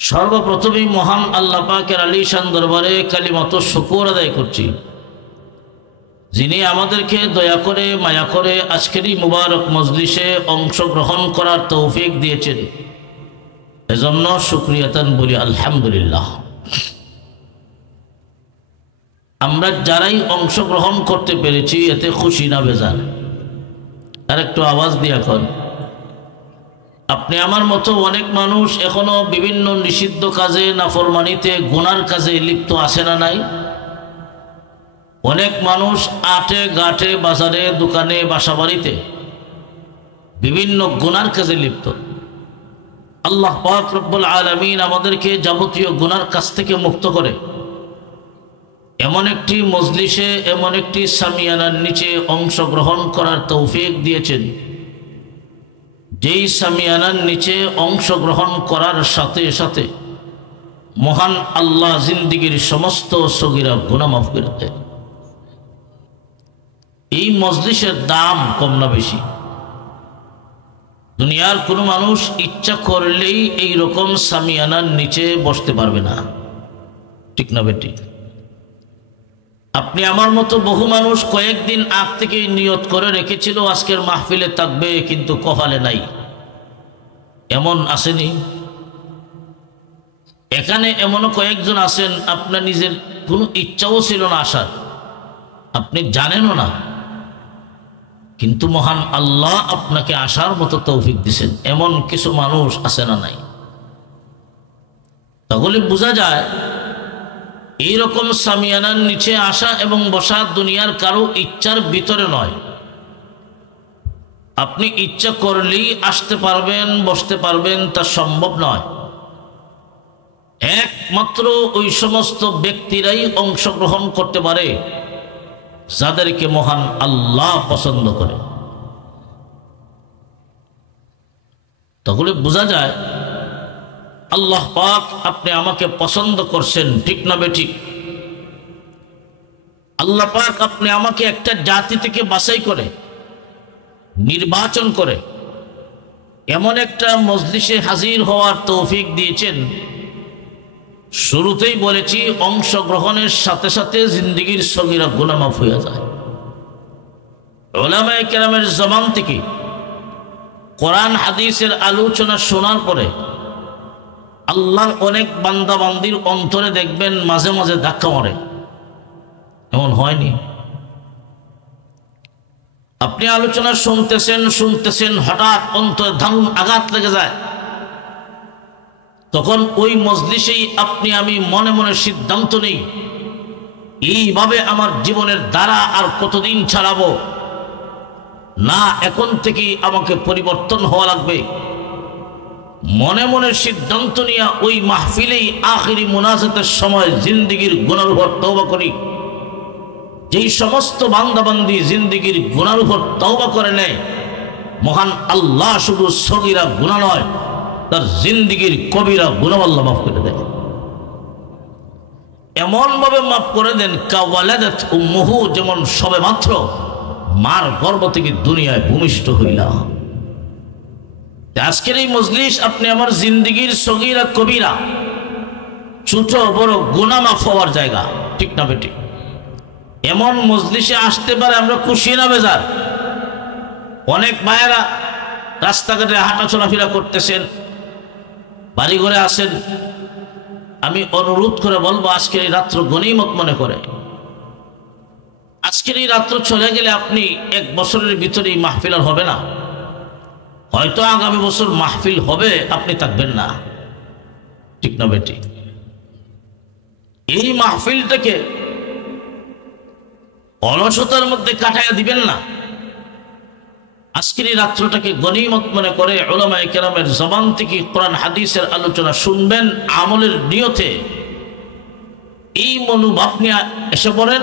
সর্বপ্রথমেই মহান আল্লাহ পাকের আলিশান দরবারে কালিমাত শুকর আদায় করছি, যিনি আমাদেরকে দয়া করে মায়া করে আজকের এই মুবারক মজলিসে অংশগ্রহণ করার তৌফিক দিয়েছেন। এজন্য শুকরিয়াতান বলি আলহামদুলিল্লাহ। আমরা যারাই অংশগ্রহণ করতে পেরেছি এতে খুশি না বেজার? আর একটু আওয়াজ দিয়ে এখন। আপনি আমার মতো অনেক মানুষ এখনো বিভিন্ন নিষিদ্ধ কাজে, নাফরমানিতে, গুনার কাজে লিপ্ত আছে না নাই? অনেক মানুষ আটে ঘাটে, বাজারে, দোকানে, বাসাবাড়িতে বিভিন্ন গুনার কাজে লিপ্ত। আল্লাহ পাক রব্বুল আলামিন আমাদেরকে যাবতীয় গুনার কাছ থেকে মুক্ত করে এমন একটি মজলিসে, এমন একটি সামিয়ানার নিচে অংশগ্রহণ করার তৌফিক দিয়েছেন, যেই সামিয়ানার নিচে অংশগ্রহণ করার সাথে সাথে মহান আল্লাহ জিন্দিগির সমস্ত সগীরা গুনাহ মাফ করে দেন। এই মজলিসের দাম কম না বেশি? দুনিয়ার কোনো মানুষ ইচ্ছা করলেই এই রকম সামিয়ানার নিচে বসতে পারবে না, ঠিক না বেটি? আপনি আমার মতো বহু মানুষ কয়েকদিন আগ থেকে নিয়ত করে রেখেছিল আজকের মাহফিলে থাকবে, কিন্তু কপালে নাই। এমন আসেনি? এখানে এমনও কয়েকজন আছেন আপনার নিজের কোনো ইচ্ছাও ছিল না আসার, আপনি জানেনও না, কিন্তু মহান আল্লাহ আপনাকে আসার মতো তৌফিক দিয়েছেন। এমন কিছু মানুষ আছে না নাই? তাহলে বোঝা যায় এইরকম সামিয়ানার নিচে আসা এবং বসা দুনিয়ার কারো ইচ্ছার ভিতরে নয়। আপনি ইচ্ছা করলেই আসতে পারবেন, বসতে পারবেন, তা সম্ভব নয়। একমাত্র ওই সমস্ত ব্যক্তিরাই অংশগ্রহণ করতে পারে যাদেরকে মহান আল্লাহ পছন্দ করে। তাহলে বোঝা যায় আল্লাহ পাক আপনি আমাকে পছন্দ করছেন, ঠিক না বেঠিক? আল্লাহ পাক আপনি আমাকে একটা জাতি থেকে বাছাই করে, নির্বাচন করে এমন একটা মজলিসে হাজির হওয়ার তৌফিক দিয়েছেন। শুরুতেই বলেছি, অংশগ্রহণের সাথে সাথে জিন্দেগির সগীরা গুনাহ মাফ হয়ে যায়। উলামায়ে কেরামের জবান থেকে কোরআন হাদিসের আলোচনা শোনার পরে আল্লাহর অনেক বান্দা বান্দির অন্তরে দেখবেন মাঝে মাঝে ধাক্কা মারে। এমন হয়নি? আপনি আলোচনা শুনতেছেন, হঠাৎ অন্তরে ধারুণ আঘাত লেগে যায়। তখন ওই মজলিসেই আপনি আমি মনে মনে সিদ্ধান্ত নেই, এইভাবে আমার জীবনের দ্বারা আর কতদিন চালাবো না, এখন থেকেই আমাকে পরিবর্তন হওয়া লাগবে। মনে মনে সিদ্ধান্ত নিয়ে ওই মাহফিলেই আখিরি মুনাজাতের সময় জিন্দেগির গুনার উপর তওবা করি। যেই সমস্ত বান্দাবান্দি জিন্দেগির গুনার উপর তওবা করে নেয়, মহান আল্লাহ শুধু সগীরা গুনাহ নয়, তার জিন্দেগির কবিরা গুনাহ আল্লাহ মাফ করে দেয়। এমন ভাবে মাফ করে দেন কাওয়ালাদাত উম্মুহু, যেমন সবে মাত্র মার গর্ভ থেকে দুনিয়ায় ভূমিষ্ঠ হইলা। আজকের এই মজলিস আপনি আমার জিন্দেগির সগীরা কবিরা, ছোট বড় গুনাহ মাফ হওয়ার জায়গা, ঠিক না বেটি? এমন মজলিসে আসতে পারে আমরা খুশি না বেজার? অনেক মায়েরা রাস্তাঘাটে হাঁটা চলাফেরা করতেছেন, বাড়ি ঘরে আসেন, আমি অনুরোধ করে বলবো আজকের এই রাত্র গনিমত মনে করে। আজকের এই রাত্র চলে গেলে আপনি এক বছরের ভিতরে এই মাহফিল আর হবে না। হয়তো আগামী বছর মাহফিল হবে, আপনি থাকবেন না, ঠিক না বেটি? এই মাহফিলটাকে অলসতার মধ্যে কাটাইয়া দিবেন না। আজকের এই রাত্রটাকে গনিমত মনে করে উলামায়ে কেরামের জবান থেকে কোরআন হাদিসের আলোচনা শুনবেন, আমলের নিয়তে এই মনোভাব নিয়ে এসে পড়েন।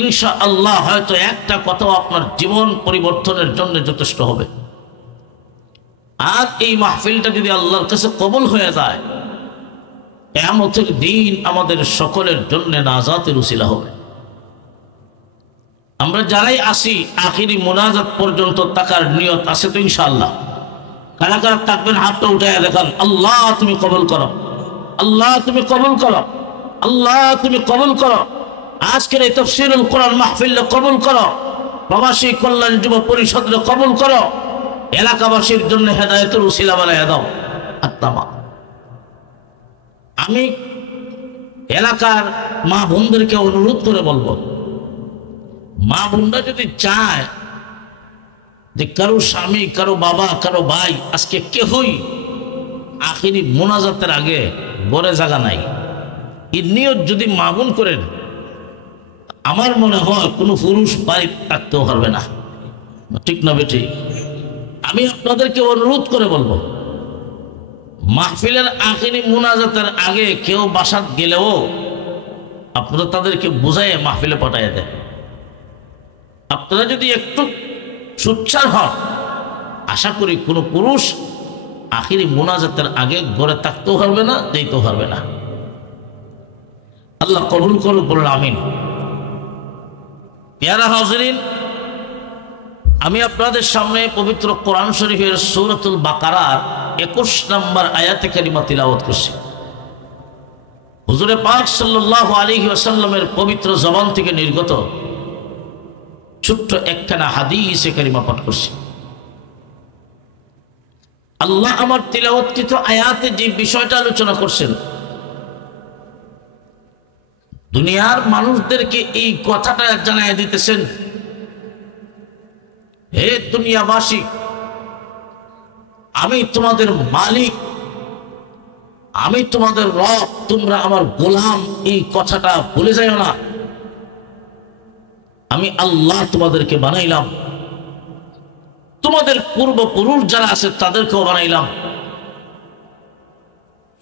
ইনশাআল্লাহ হয়তো একটা কথাও আপনার জীবন পরিবর্তনের জন্য যথেষ্ট হবে। আর এই মাহফিলটা যদি আল্লাহর কাছে কবুল হয়ে যায়, কিয়ামতের দিন আমাদের সকলের জন্য নাজাতের উসিলা হবে। আমরা যারাই আসি আখিরি মুনাজাত পর্যন্ত তাকার নিয়ত আছে তো ইনশাআল্লাহ? কারা কারা থাকবেন হাতটা উঠাইয়া দেখান। আল্লাহ তুমি কবুল করো, আল্লাহ তুমি কবুল করো, আল্লাহ তুমি কবুল করো। আজকের এই তাফসীরুল কোরআন মাহফিল কবুল করো, প্রবাসী কল্যাণ যুব পরিষদ কবুল করো, এলাকাবাসীর জন্য হেদায়েতের উসিলা বানাইয়া দাও। আত্মা আমি এলাকার মা বোনদেরকে অনুরোধ করে বলবো, মা বোনরা যদি চায় যে কারো স্বামী, কারো বাবা, কারো ভাই আজকে কেহই আখিরি মোনাজাতের আগে গড়ে জায়গা নাই, এই নিয়ত যদি মা বোন করেন, আমার মনে হয় কোনো পুরুষ বাড়ি থাকতেও পারবে না। ঠিক না বেটি? আমি আপনাদেরকে অনুরোধ করে বলবো, মাহফিলের আখিরি মোনাজাতের আগে কেউ বাসাত গেলেও আপনারা তাদেরকে বুঝাই মাহফিলে পাঠাইয়া দেন। আপনারা যদি একটু সুচ্চার হন, আশা করি কোনো পুরুষ আখিরি মোনাজাতের আগে ঘরে থাকতেও পারবে না, যেতেও পারবে না। আল্লাহ কবুল করুন, বলুন আমিন। পেয়ারা হাজরিন, আমি আপনাদের সামনে পবিত্র কোরআন শরীফের সূরাতুল বাকারার 21 নম্বর আয়াতে কারিমা তিলাওয়াত করছি। হুজুরে পাক সাল্লাল্লাহু আলাইহি ওয়াসাল্লামের পবিত্র জবান থেকে নির্গত ছোট্ট একখানা হাদিসে কারিমা পাঠ করছি। আল্লাহ আমার তিলাওয়াতকৃত আয়াতে যে বিষয়টা আলোচনা করছেন, দুনিয়ার মানুষদেরকে এই কথাটা জানাই দিতেছেন, হে দুনিয়াবাসী, আমি তোমাদের মালিক, আমি তোমাদের রব, তোমরা আমার গোলাম। এই কথাটা ভুলে যাও না। আমি আল্লাহ তোমাদেরকে বানাইলাম, তোমাদের পূর্বপুরুষ যারা আছে তাদেরকেও বানাইলাম।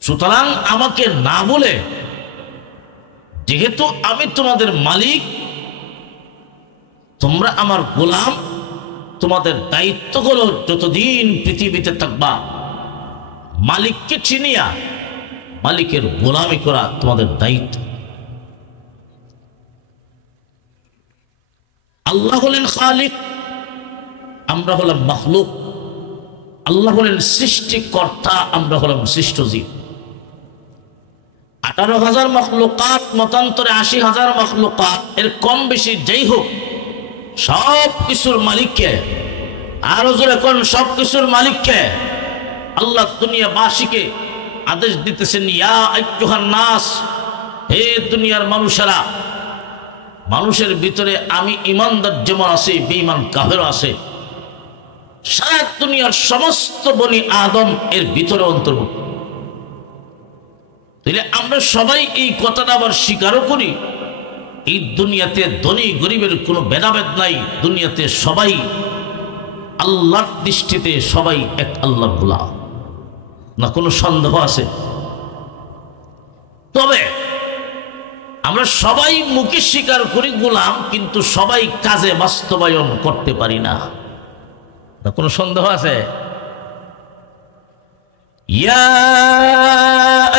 সুতরাং আমাকে না বলে, যেহেতু আমি তোমাদের মালিক, তোমরা আমার গোলাম, তোমাদের দায়িত্ব হলো যতদিন পৃথিবীতে থাকবা মালিককে চিনিয়া মালিকের গোলামি করা তোমাদের দায়িত্ব। আল্লাহ হলেন খালিক, আমরা হলাম মাখলুক। আল্লাহ হলেন সৃষ্টিকর্তা, আমরা হলাম সৃষ্ট জীব। 18,000 মখলুকাত, মতান্তরে 80,000 মখলুকাত, এর কম বেশি যেই হোক, সব কিছুর মালিককে, আরো জোরে কোন সব কিছুর মালিককে, আল্লাহ দুনিয়াবাসীকে আদেশ দিতেছেন, ইয়া আইয়ুহান নাস, হে দুনিয়ার মানুষেরা। মানুষের ভিতরে আমি ইমানদার যেমন আছে, বেঈমান কাফেরও আছে। সারা দুনিয়ার সমস্ত বনি আদম এর ভিতরে অন্তর্ভুক্ত। তাহলে আমরা সবাই এই কথাটা আবার স্বীকারও করি, এই দুনিয়াতে ধনী গরিবের কোনো ভেদাভেদ নাই। দুনিয়াতে সবাই আল্লাহর দৃষ্টিতে সবাই এক আল্লাহর গোলাম, না কোনো সন্দেহ আছে? তবে আমরা সবাই মুখে স্বীকার করি গোলাম, কিন্তু সবাই কাজে বাস্তবায়ন করতে পারি না, না কোনো সন্দেহ আছে? ইয়া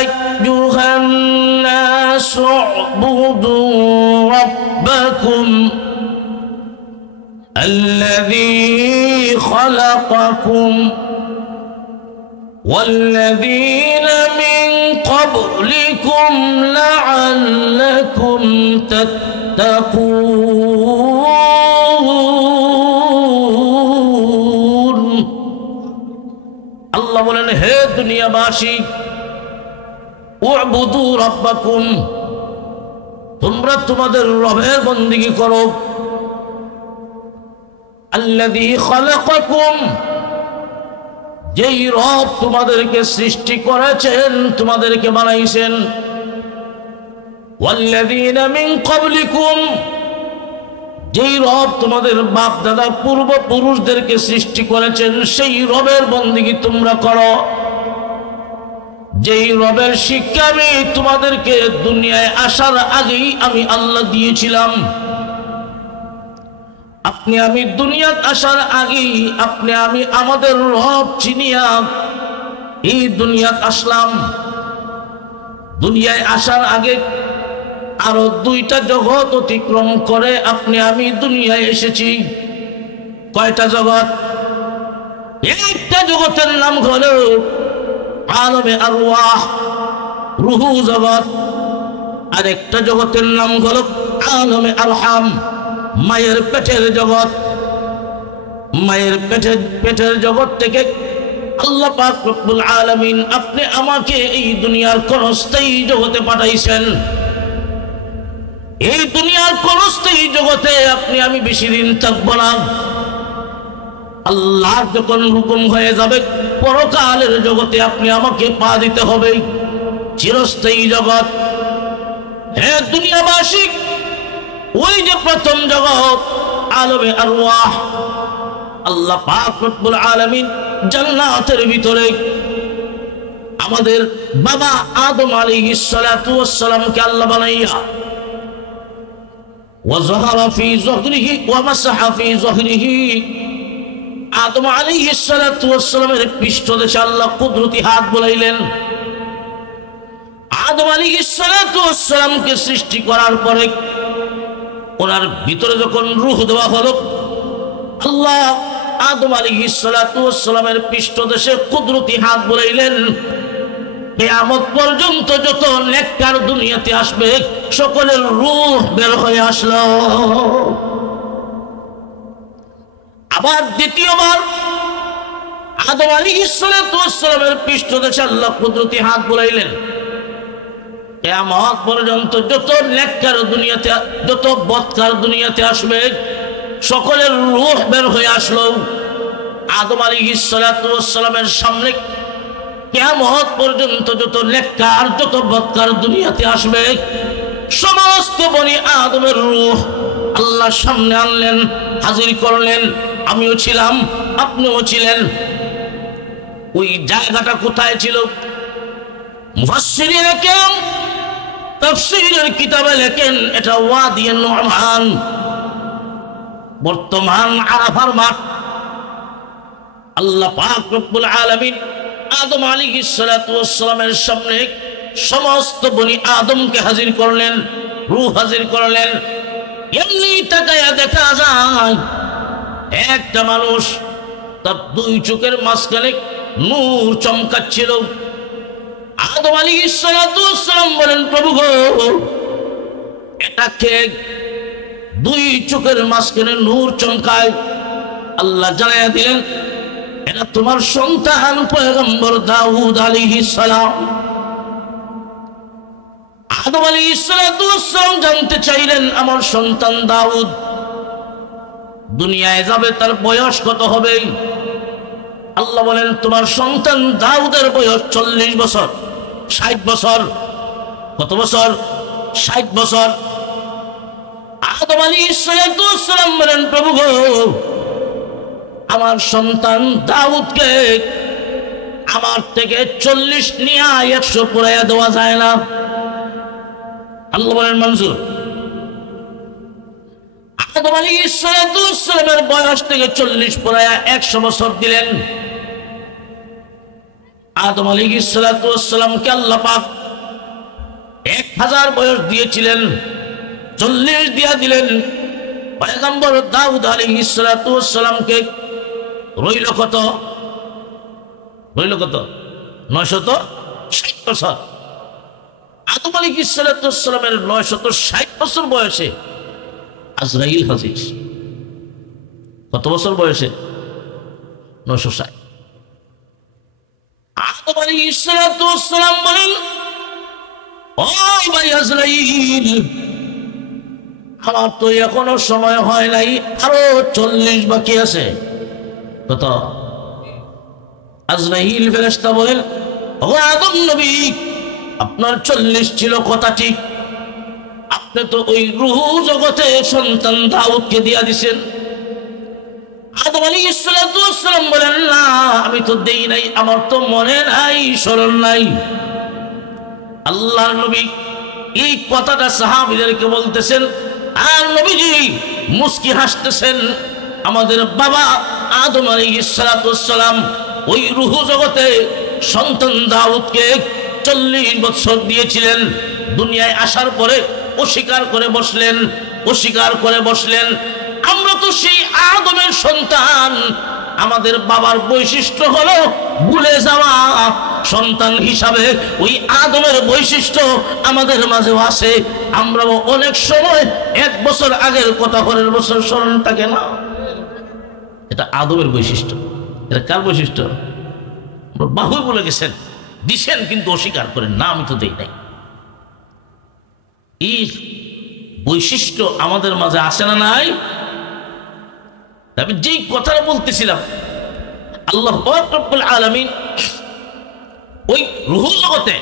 আইয়ুহান নাস উবুদু রাব্বাকুম আল্লাযী খালাকাকুম والذين من قبلكم لعلكم تتقون। আল্লাহ বলেন, হে দুনিয়াবাসী, উবুদু রাব্বাকুম, তোমরা তোমাদের রবের বন্দেগী করো। আল্লাযী খালাকাকুম, যেই রব তোমাদেরকে সৃষ্টি করেছেন, তোমাদেরকে বানাইছেন। ওয়াল্লাযীনা মিন ক্বাবলিকুম, যেই রব তোমাদের বাপ দাদা পূর্বপুরুষদেরকে সৃষ্টি করেছেন, সেই রবের বন্দেগী তোমরা করো। যেই রবের শিক্ষা আমি তোমাদেরকে দুনিয়ায় আসার আগেই আমি আল্লাহ দিয়েছিলাম। আপনি আমি দুনিয়াত আসার আগেই আপনি আমি আমাদের রব চিনিয়া এই দুনিয়াত আসলাম। দুনিয়ায় আসার আগে আরো 2টা জগৎ অতিক্রম করে আপনি আমি দুনিয়ায় এসেছি। কয়টা জগৎ? একটা একটা জগতের নাম হলো আলমে আরওয়াহ, রুহু জগৎ। আরেকটা জগতের নাম হলো আলমে আরহাম, মায়ের পেটের জগৎ। মায়ের পেটের জগৎ থেকে আল্লাহ পাক রব্বুল আলামিন আপনি আমাকে এই দুনিয়ার ক্ষণস্থায়ী জগতে পাঠাইছেন। এই দুনিয়ার ক্ষণস্থায়ী জগতে আপনি আমি বেশি দিন থাকবো না। আল্লাহ যখন হুকুম হয়ে যাবে পরকালের জগতে আপনি আমাকে পা দিতে হবে, চিরস্থায়ী জগৎ। হে দুনিয়াবাসী, ওই যে প্রথম জগৎ আলমে আরওয়াহ, আল্লাহ পাক রব্বুল আলামিন জান্নাতের ভিতরে আমাদের বাবা আদম আলাইহিস সালাতু ওয়াস সালামকে আল্লাহ বানাইয়া ওয়াযহারা ফি যহরিহি ওয়া মাসাহা ফি যহরিহি, আদম আলাইহিস সালাতু ওয়াস সালামের পৃষ্ঠদেশে আল্লাহ কুদরতি হাত বুলাইলেন। আদম আলাইহিস সালাতু ওয়াস সালামকে সৃষ্টি করার পরে ওনার ভিতরে যখন রূহ দেওয়া হলো, আল্লাহ আদম আলাইহিস সালাতু ওয়াস সালামের পৃষ্ঠদেশে কুদরতি হাত বুলাইলেন। কিয়ামত পর্যন্ত যত নেককার দুনিয়াতে আসবে সকলের রূহ বের হয়ে আসলো। আবার দ্বিতীয়বার আদম আলাইহিস সালাতু ওয়াস সালামের পৃষ্ঠদেশে আল্লাহ কুদরতি হাত বুলাইলেন। কিয়ামত পর্যন্ত যত নেককার দুনিয়াতে, যত বদকার দুনিয়াতে আসবে সকলের রূহ বের হয়ে আসলো। আদম আলাইহিস সালাতু ওয়াস সালামের সামনে কিয়ামত পর্যন্ত যত নেককার, যত বদকার দুনিয়াতে আসবে সমস্ত বনি আদমের রূহ আল্লাহ সামনে আনলেন, হাজির করলেন। আমিও ছিলাম, আপনিও ছিলেন। ওই জায়গাটা কোথায় ছিল? মুফাসসিরিন কেরাম তাফসীরের কিতাবে লেখেন এটা ওয়াদি নু'মান, বর্তমান আরাফার মাঠ। আল্লাহ পাক রব্বুল আলামিন আদম আলাইহিস সালাতু ওয়াস সালামের সামনে সমস্ত বনি আদমকে হাজির করলেন, রূহ হাজির করলেন। এমনি তাকায়া দেখা যায় একটা মানুষ, তার দুই চোখের মাঝখানে নূর চমকাচ্ছিল। আদম আলাইহিস সালাতু ওয়াস সালাম বলেন, প্রভু গো, এটা কে? দুই চোখের মাঝখানে নূর চমকায়। আল্লাহ জানাইয়া দিলেন, এটা তোমার সন্তান পয়গম্বর দাউদ আলাইহিস সালাম। আদম আলাইহিস সালাতু ওয়াস সালাম জানতে চাইলেন, আমার সন্তান দাউদ দুনিয়ায় যাবে, তার বয়স কত হবে? আল্লাহ বলেন, তোমার সন্তান দাউদের বয়স 40 বছর, 60 বছর। কত বছর? 60 বছর। আদম আলাইহিস সালাতু ওয়াস সালাম বলেন, প্রভু গো, আমার সন্তান দাউদকে আমার থেকে 40 নিয়ে 100 পুরাইয়া দেওয়া যায় না। আল্লাহ বলেন, মঞ্জুর। আদম আলাইহিস সালাতু ওয়াস সালামের বয়স থেকে 40 পুরাইয়া 100 বছর দিলেন। আদম আলাইহিস সালাতু ওয়াস সালামকে আল্লাহ পাক 1000 বয়স দিয়েছিলেন, 40 দিয়া দিলেন। পয়গম্বর দাউদ আলাইহিস সালাতু ওয়াস সালামকে রইল কত? রইল কত? 960 বছর। আদম আলাইহিস সালাতু ওয়াস সালামের 960 বছর বয়সে আজরাইল হাজির। কত বছর বয়সে? 960। আদম আলাইহিস সালাতু ওয়াস সালাম বলেন, ও ভাই আজরাইল, আমার তো এখনো সময় হয় নাই, আরো 40 বাকি আছে। কত? আজরাইল ফেরেশতা বলেন, ও আদম নবী, আপনার 40 ছিল কথা ঠিক, আপনি তো ওই রূহ জগতে সন্তান দাউদকে দিয়া দিছেন। আদম আলাইহিস সালাতু ওয়াস সালাম বলেন, না, আমি তো দেই নাই, আমার তো মনে নাই, স্মরণ নাই। আল্লাহর নবী এই কথাটা সাহাবীদেরকে বলতেছেন, আর নবীজি মুস্কি হাসতেছেন। আমাদের বাবা আদম আলাইহিস সালাতু ওয়াস সালাম ওই রূহ জগতে সন্তান দাউদকে 40 বছর দিয়েছিলেন। দুনিয়ায় আসার পরে অস্বীকার করে বসলেন, অস্বীকার করে বসলেন। আমরা তো সেই আদমের সন্তান, আমাদের বাবার বৈশিষ্ট্য হলো ভুলে যাওয়া। সন্তান হিসাবে ওই আদমের বৈশিষ্ট্য আমাদের মাঝেও আছে। আমরাও অনেক সময় 1 বছর আগের কথা পরের বছর স্মরণ থাকে না। এটা আদমের বৈশিষ্ট্য। এটা কার বৈশিষ্ট্য? বাহুই বলে গেছেন, দিছেন কিন্তু অস্বীকার করেন না, আমি তো দেই নাই। এই বৈশিষ্ট্য আমাদের মাঝে আছে না নাই? আমি যেই কথাটা বলতেছিলাম, আল্লাহ রাব্বুল আলামিন ওই রূহুল জগতে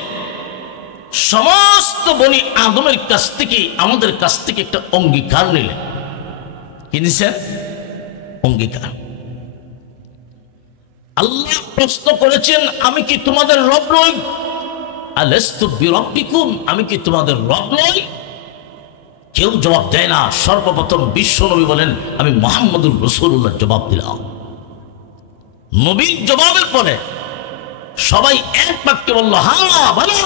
সমস্ত বনি আদমের কাছ থেকে, আমাদের কাছ থেকে একটা অঙ্গীকার নিলেন। কি নিছেন? অঙ্গীকার। আল্লাহ প্রশ্ন করেছেন, আমি কি তোমাদের রব নই? আলাস্তু বিরাব্বিকুম, আমি কি তোমাদের রব নই? কেউ জবাব দেয় না। সর্বপ্রথম বিশ্ব নবী বলেন, আমি মুহাম্মদুর রাসূলুল্লাহ জবাব দিলাম। নবীর জবাবের পরে সবাই এক বাক্যে বলল, হ্যাঁ বলো,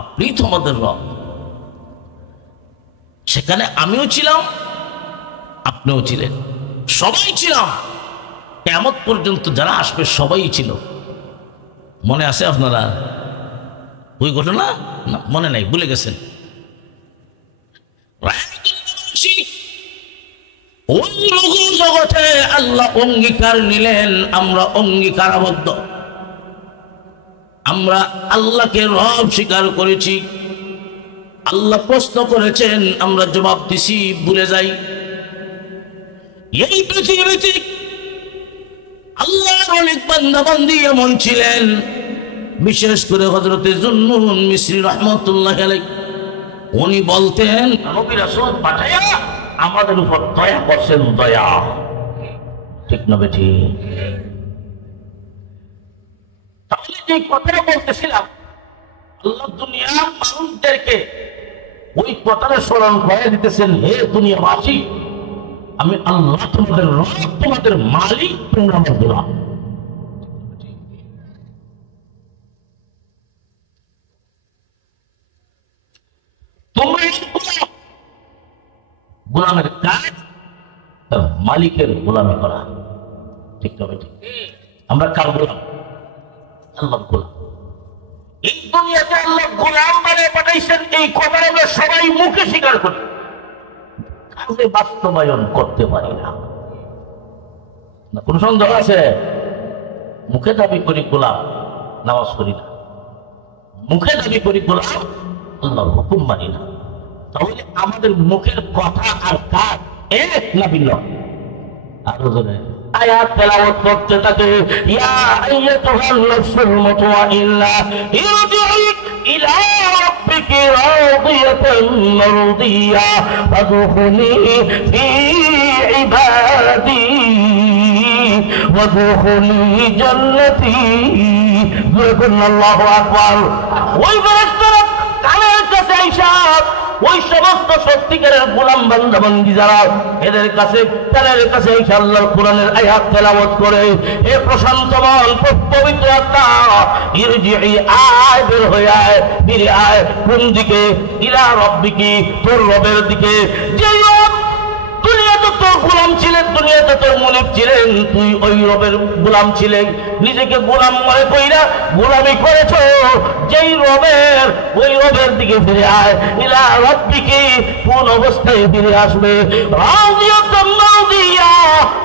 আপনি তোমাদের রব। সেখানে আমিও ছিলাম, আপনিও ছিলেন, সবাই ছিলাম। কিয়ামত পর্যন্ত যারা আসবে সবাই ছিল। মনে আছে আপনারা ওই ঘটনা? না, মনে নাই, ভুলে গেছেন। ওই রূহুল জগতে আল্লাহ অঙ্গীকার নিলেন, আমরা অঙ্গীকারাবদ্ধ। আমরা আল্লাহকে রব স্বীকার করেছি। আল্লাহ প্রশ্ন করেছেন, আমরা জবাব দিছি, ভুলে যাই। এই পৃথিবীতে আল্লাহর অনেক বান্দাবান্দি এমন ছিলেন, বিশেষ করে হযরতে জুন্নুন মিসরি রাহমাতুল্লাহ আলাইহি, উনি বলতেন, নবী রাসূল পাঠায়া আমাদের উপর দয়া করছেন, দয়া। ঠিক না বেঠি? তাহলে যে কথাটা বলতেছিলাম, আল্লাহ দুনিয়ার মানুষদেরকে ওই কথাটা স্মরণ করে দিতেছেন, হে দুনিয়াবাসী, আমি আল্লাহ তোমাদের রব, তোমাদের মালিক, তোমরা আমার গোলাম। তোমরা গোলাম। গোলামের কাজ তার মালিকের গোলামি করা। ঠিক তবে ঠিক। আমরা কার গোলাম? আল্লাহর গোলাম। এই দুনিয়াতে আল্লাহ গোলাম বানিয়ে পাঠাইছেন, এই কথা আমরা সবাই মুখে স্বীকার করি, কাজে বাস্তবায়ন করতে পারি না। কোন সন্দেহ আছে? মুখে দাবি করি গোলাম, নামাজ পড়ি না। মুখে দাবি করি গোলাম, আল্লাহর হুকুম মানি না। তাহলে আমাদের মুখের কথা আর কাজ এক না ভিন্ন? আরো জোরে আয়াত তেলাওয়াত করতে থাকে, ইয়া আইয়াতুহান নাফসুল মুতমাইন্না ইরজিই ইলা রাব্বিকি রাদিয়াতান মারদিয়া ফাদখুলি ফি ইবাদি ওয়াদখুলি জান্নাতি। আল্লাহু আকবার। ওই ফেরেশতারা কানের কাছে আইসা ওই সমস্ত সত্যিকারের গোলাম বান্দাবান্দি যারা, এদের কাছে কানের কাছে আইসা আল্লাহর কোরআনের আয়াত তেলাওয়াত করে, হে প্রশান্ত মন, পবিত্র আত্মা, ইরজিই, আয়, বের হয়ে আয়, ফিরে আয়। কোন দিকে? ইলা রাব্বিকি, তোর রবের দিকে। যে রব দুনিয়াতে তোর গোলাম ছিলেন, দুনিয়াতে তোর মালিক ছিলেন, তুই ওই রবের গোলাম ছিলেন। নিজেকে গোলাম মনে কইরা গোলামি করেছ, যেই রবের, ওই রবের দিকে ফিরে আয়। ইলা রাব্বিকি, কোন অবস্থায় ফিরে আসবে? রাদিয়াতান মারদিয়া,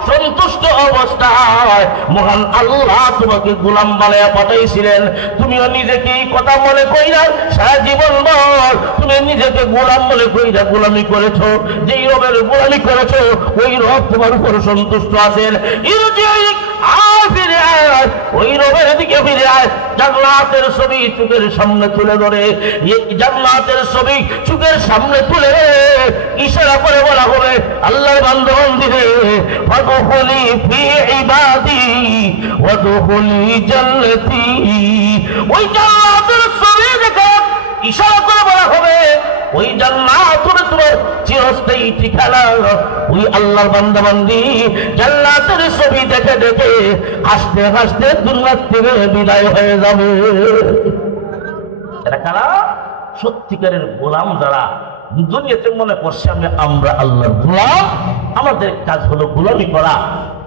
সন্তুষ্ট অবস্থায়। মহান আল্লাহ তোমাকে গোলাম বানায়া পাঠাইছিলেন। তুমিও নিজেকে এই কথা মনে কইরা সারা জীবন ভর তুমি নিজেকে গোলাম মনে কইরা গোলামি করেছো। যেই রবের গোলামি করেছো, ওই রব তোমার উপর সন্তুষ্ট আছেন। ইরজিই, আয়, ফিরে আয়, ওই রবের দিকে ফিরে আয়। জান্নাতের ছবি চোখের সামনে তুলে ধরে, জান্নাতের ছবি চোখের সামনে তুলে ইশারা করে বলা হবে, আল্লাহর বান্দাবান্দি রে, ফাদখুলি ফি ইবাদি ওয়াদখুলি জান্নাতি। ওই জান্নাতের ছবি দেখে ইশারা করে বলা হবে, ওই জান্নাত তোমার চিরস্থায়ী ঠিকানা। ওই আল্লাহর বান্দাবান্দি জান্নাতের ছবি দেখে দেখে হাসতে হাসতে দুনিয়া থেকে বিদায় হয়ে যাবে। এরা কারা? সত্যিকারের গোলাম যারা দুনিয়াতে মনে করছে আমরা আল্লাহর গোলাম, আমাদের কাজ হলো গোলামি করা।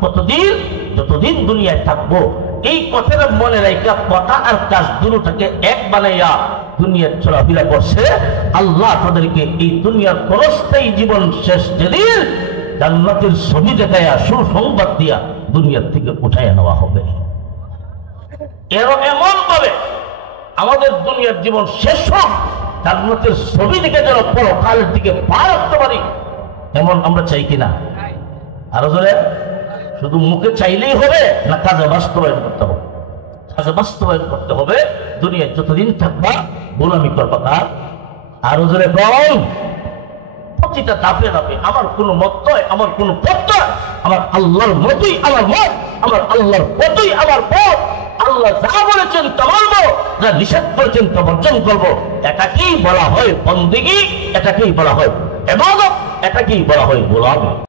কতদিন? যতদিন দুনিয়ায় থাকবো এই কথাটা মনে রাখা কথা আর কাজ দুটোটাকে এক বানাইয়া দুনিয়ার চলাফেরা করছে, আল্লাহ তাদেরকে এই দুনিয়ার ক্ষণস্থায়ী জীবন শেষ যেদিন জান্নাতের ছবি দেখাইয়া সুসংবাদ দিয়া দুনিয়ার থেকে উঠাইয়া নেওয়া হবে। এমন ভাবে আমাদের দুনিয়ার জীবন শেষ হোক, জান্নাতের ছবি দেখে যেন পরকালের দিকে পা রাখতে পারি, এমন আমরা চাই কিনা? আরো জোরে, শুধু মুখে চাইলেই হবে না কাজে বাস্তবায়ন করতে হবে? কাজে বাস্তবায়ন করতে হবে। দুনিয়ায় যতদিন থাকবা গোলামি করবা কার? আরো জোরে বল। প্রতিটা ধাপে ধাপে আমার কোনো মত নয়, আমার কোনো পথ নয়, আমার আল্লাহর মতই আমার মত, আমার আল্লাহর পথই আমার পথ। আল্লাহ যা বলেছেন তা মানবো, যা নিষেধ করেছেন তা বর্জন করবো। এটাকেই বলা হয় বন্দেগী, এটাকেই বলা হয় ইবাদত, এটাকেই বলা হয় গোলামি।